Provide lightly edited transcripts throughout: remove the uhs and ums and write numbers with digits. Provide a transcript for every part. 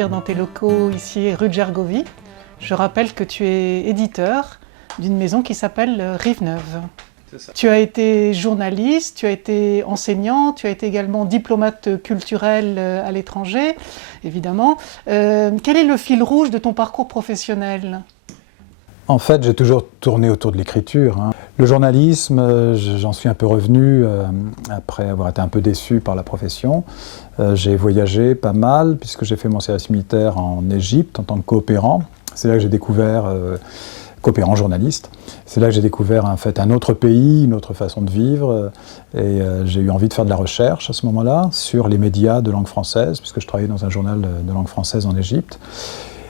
t'accueillir dans tes locaux ici, rue de Gergovie. Je rappelle que tu es éditeur d'une maison qui s'appelle Rive-Neuve. Tu as été journaliste, tu as été enseignant, tu as été également diplomate culturel à l'étranger, évidemment. Quel est le fil rouge de ton parcours professionnel ? En fait, j'ai toujours tourné autour de l'écriture. Le journalisme, j'en suis un peu revenu après avoir été un peu déçu par la profession. J'ai voyagé pas mal, puisque j'ai fait mon service militaire en Égypte en tant que coopérant. C'est là que j'ai découvert, coopérant journaliste, c'est là que j'ai découvert en fait un autre pays, une autre façon de vivre. Et j'ai eu envie de faire de la recherche à ce moment-là sur les médias de langue française, puisque je travaillais dans un journal de langue française en Égypte.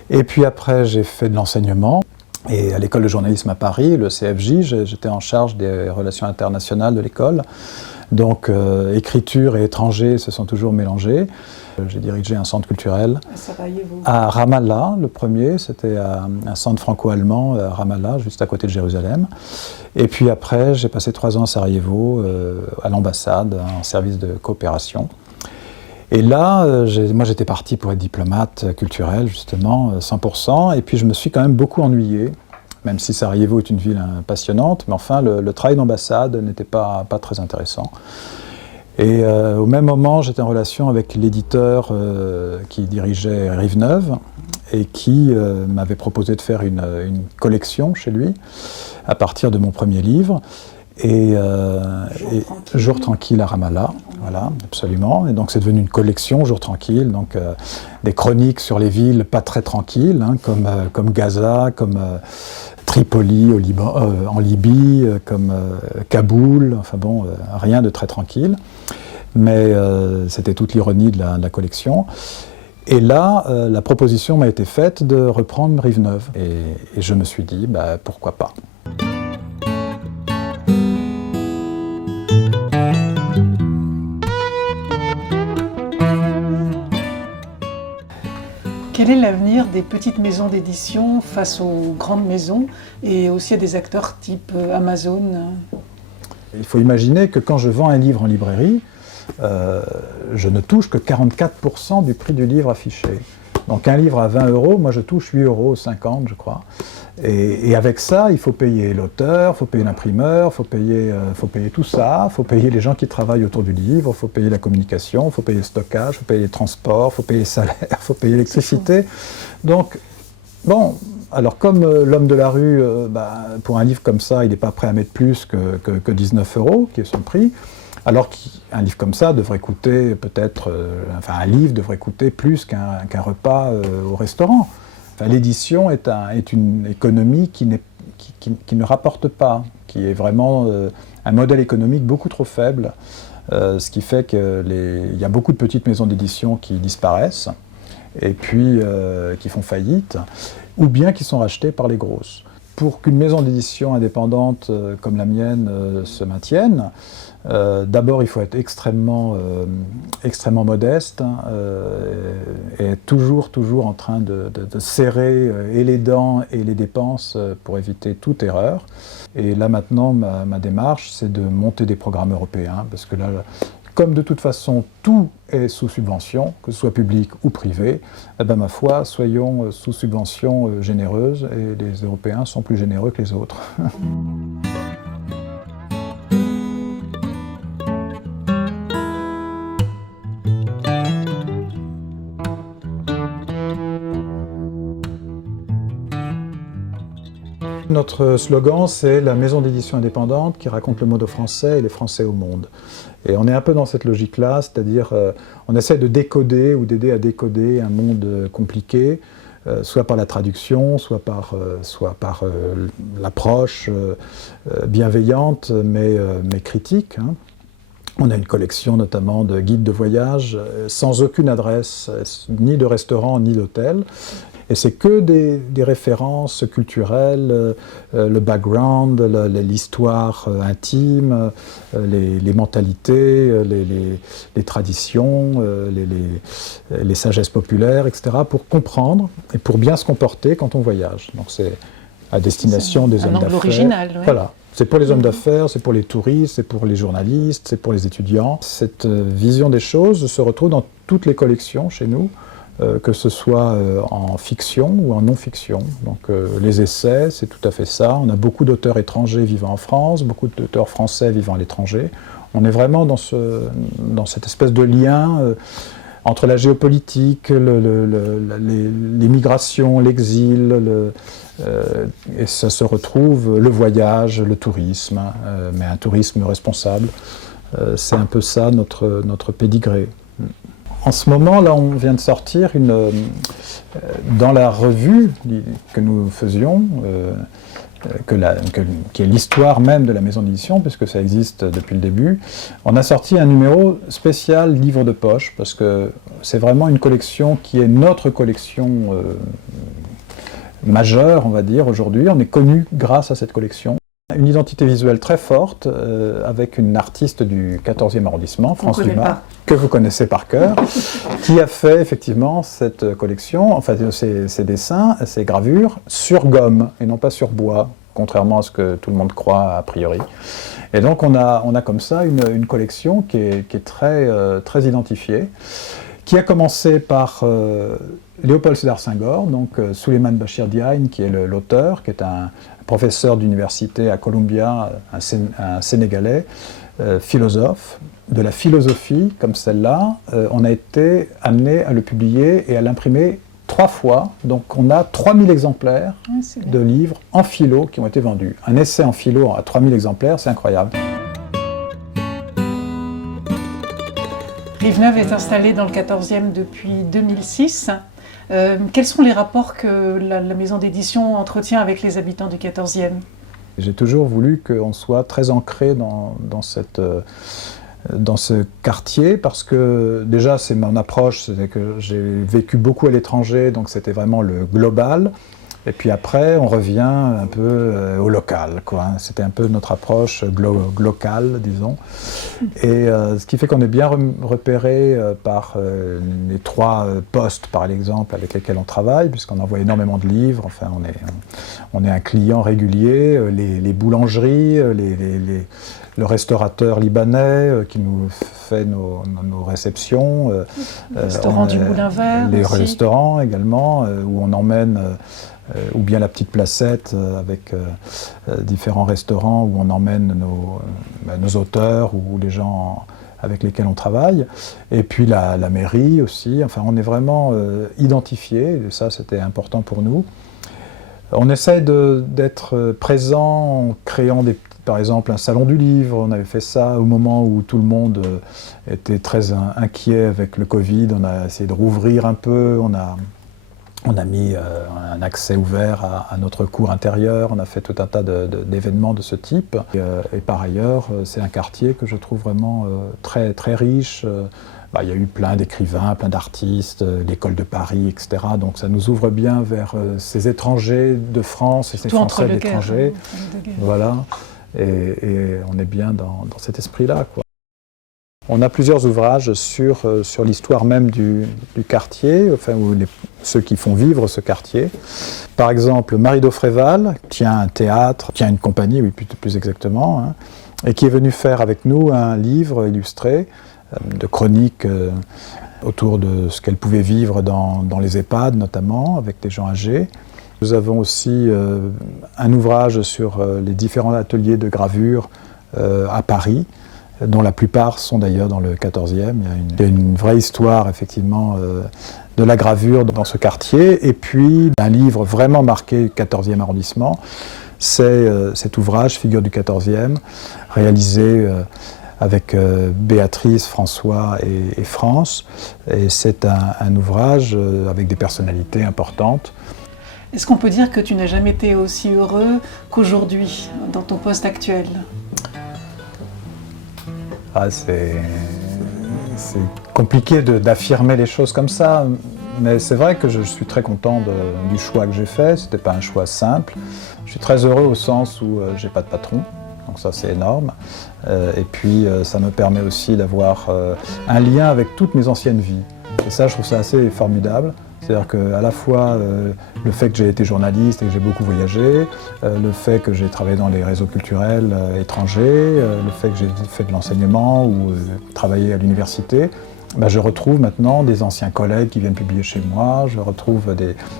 Et puis après, j'ai fait de l'enseignement. Et à l'école de journalisme à Paris, le CFJ, j'étais en charge des relations internationales de l'école. Donc écriture et étranger se sont toujours mélangés. J'ai dirigé un centre culturel à Ramallah, le premier, c'était un centre franco-allemand à Ramallah, juste à côté de Jérusalem. Et puis après, j'ai passé 3 ans à Sarajevo, à l'ambassade, en service de coopération. Et là, moi j'étais parti pour être diplomate culturel, justement, 100%, et puis je me suis quand même beaucoup ennuyé, même si Sarajevo est une ville passionnante, mais enfin le travail d'ambassade n'était pas très intéressant. Et au même moment, j'étais en relation avec l'éditeur qui dirigeait Rive-Neuve et qui m'avait proposé de faire une collection chez lui, à partir de mon premier livre. Jour tranquille à Ramallah, voilà, absolument. Et donc c'est devenu une collection, Jour tranquille, donc des chroniques sur les villes pas très tranquilles, hein, comme Gaza, comme Tripoli en Libye, comme Kaboul, enfin bon, rien de très tranquille. Mais c'était toute l'ironie de la collection. Et là, la proposition m'a été faite de reprendre Rive-Neuve. Et je me suis dit, bah, pourquoi pas. Quel est l'avenir des petites maisons d'édition face aux grandes maisons et aussi à des acteurs type Amazon ? Il faut imaginer que quand je vends un livre en librairie, je ne touche que 44% du prix du livre affiché. Donc un livre à 20 €, moi je touche 8,50 € je crois. Et avec ça, il faut payer l'auteur, il faut payer l'imprimeur, il faut payer tout ça, il faut payer les gens qui travaillent autour du livre, il faut payer la communication, il faut payer le stockage, il faut payer les transports, il faut payer les salaires, il faut payer l'électricité. Donc, bon, alors comme l'homme de la rue, pour un livre comme ça, il n'est pas prêt à mettre plus que 19 €, qui est son prix, alors qu'un livre comme ça devrait coûter peut-être, un livre devrait coûter plus qu'un repas au restaurant. L'édition est une économie qui ne rapporte pas, qui est vraiment un modèle économique beaucoup trop faible, ce qui fait qu'il y a beaucoup de petites maisons d'édition qui disparaissent, et puis qui font faillite, ou bien qui sont rachetées par les grosses. Pour qu'une maison d'édition indépendante comme la mienne se maintienne, d'abord il faut être extrêmement modeste et être toujours en train de serrer et les dents et les dépenses pour éviter toute erreur. Et là maintenant ma démarche c'est de monter des programmes européens, parce que là, comme de toute façon tout est sous subvention, que ce soit public ou privé, eh ben, ma foi, soyons sous subvention généreuse, et les Européens sont plus généreux que les autres. Notre slogan, c'est la maison d'édition indépendante qui raconte le monde aux Français et les Français au monde. Et on est un peu dans cette logique-là, c'est-à-dire on essaie de décoder ou d'aider à décoder un monde compliqué, soit par la traduction, soit par l'approche bienveillante mais critique. Hein. On a une collection notamment de guides de voyage sans aucune adresse, ni de restaurant ni d'hôtel. Et c'est que des références culturelles, le background, l'histoire intime, les mentalités, les traditions, les sagesses populaires, etc., pour comprendre et pour bien se comporter quand on voyage. Donc c'est à destination des hommes d'affaires. Un angle original, oui. Voilà. C'est pour les hommes d'affaires, c'est pour les touristes, c'est pour les journalistes, c'est pour les étudiants. Cette vision des choses se retrouve dans toutes les collections chez nous. que ce soit en fiction ou en non-fiction. Donc les essais, c'est tout à fait ça. On a beaucoup d'auteurs étrangers vivant en France, beaucoup d'auteurs français vivant à l'étranger. On est vraiment dans cette espèce de lien entre la géopolitique, les migrations, l'exil, et ça se retrouve, le voyage, le tourisme, mais un tourisme responsable. C'est un peu ça notre pédigré. En ce moment, là, on vient de sortir dans la revue que nous faisions, qui est l'histoire même de la maison d'édition, puisque ça existe depuis le début, on a sorti un numéro spécial livre de poche, parce que c'est vraiment une collection qui est notre collection majeure, on va dire, aujourd'hui. On est connu grâce à cette collection. Une identité visuelle très forte, avec une artiste du 14e arrondissement, France Dumas, que vous connaissez par cœur, qui a fait effectivement cette collection, enfin ses dessins, ses gravures, sur gomme et non pas sur bois, contrairement à ce que tout le monde croit a priori. Et donc on a comme ça une collection qui est très identifiée, qui a commencé par Léopold Sédar Senghor, donc Souleymane Bachir Diagne, qui est l'auteur, qui est un professeur d'université à Columbia, un Sénégalais, philosophe, de la philosophie comme celle-là. On a été amené à le publier et à l'imprimer 3 fois. Donc on a 3000 exemplaires de livres en philo qui ont été vendus. Un essai en philo à 3000 exemplaires, c'est incroyable. Rive-Neuve est installée dans le 14e depuis 2006. Quels sont les rapports que la maison d'édition entretient avec les habitants du 14e? J'ai toujours voulu qu'on soit très ancré dans ce quartier, parce que déjà c'est mon approche, c'est que j'ai vécu beaucoup à l'étranger, donc c'était vraiment le global. Et puis après, on revient un peu au local, quoi. C'était un peu notre approche locale, disons. Et ce qui fait qu'on est bien repéré par les 3 postes, par exemple, avec lesquels on travaille, puisqu'on envoie énormément de livres. Enfin, on est un client régulier. Les boulangeries, le restaurateur libanais qui nous fait nos réceptions. Le restaurant du Moulin Vert. Les aussi. Restaurants également, où on emmène... ou bien la petite placette avec différents restaurants où on emmène nos auteurs ou les gens avec lesquels on travaille. Et puis la mairie aussi. Enfin, on est vraiment identifié, et ça c'était important pour nous. On essaie d'être présent en créant par exemple un salon du livre. On avait fait ça au moment où tout le monde était très inquiet avec le Covid. On a essayé de rouvrir un peu. On a mis un accès ouvert à notre cour intérieure, on a fait tout un tas d'événements de ce type. Et par ailleurs, c'est un quartier que je trouve vraiment très, très riche. Il y a eu plein d'écrivains, plein d'artistes, l'école de Paris, etc. Donc ça nous ouvre bien vers ces étrangers de France et ces Français de l'étranger. Voilà, et on est bien dans cet esprit-là, quoi. On a plusieurs ouvrages sur l'histoire même du quartier, enfin, ceux qui font vivre ce quartier. Par exemple, Marie Daufréval tient un théâtre, tient une compagnie, oui, plus exactement, hein, et qui est venue faire avec nous un livre illustré de chroniques autour de ce qu'elle pouvait vivre dans les EHPAD, notamment, avec des gens âgés. Nous avons aussi un ouvrage sur les différents ateliers de gravure à Paris, dont la plupart sont d'ailleurs dans le 14e. Il y a une vraie histoire, effectivement, de la gravure dans ce quartier. Et puis, un livre vraiment marqué 14e arrondissement, c'est cet ouvrage, Figures du 14e, réalisé avec Béatrice, François et France. Et c'est un ouvrage avec des personnalités importantes. Est-ce qu'on peut dire que tu n'as jamais été aussi heureux qu'aujourd'hui, dans ton poste actuel ? C'est compliqué d'affirmer les choses comme ça, mais c'est vrai que je suis très content du choix que j'ai fait. C'était pas un choix simple. Je suis très heureux au sens où j'ai pas de patron, donc ça c'est énorme. Et puis ça me permet aussi d'avoir un lien avec toutes mes anciennes vies. Et ça, je trouve ça assez formidable. C'est-à-dire qu'à la fois le fait que j'ai été journaliste et que j'ai beaucoup voyagé, le fait que j'ai travaillé dans les réseaux culturels étrangers, le fait que j'ai fait de l'enseignement ou travaillé à l'université, je retrouve maintenant des anciens collègues qui viennent publier chez moi, je retrouve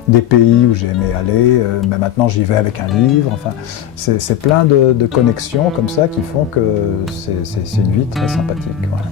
des pays où j'ai aimé aller, mais maintenant j'y vais avec un livre. Enfin, c'est plein de connexions comme ça qui font que c'est une vie très sympathique. Voilà.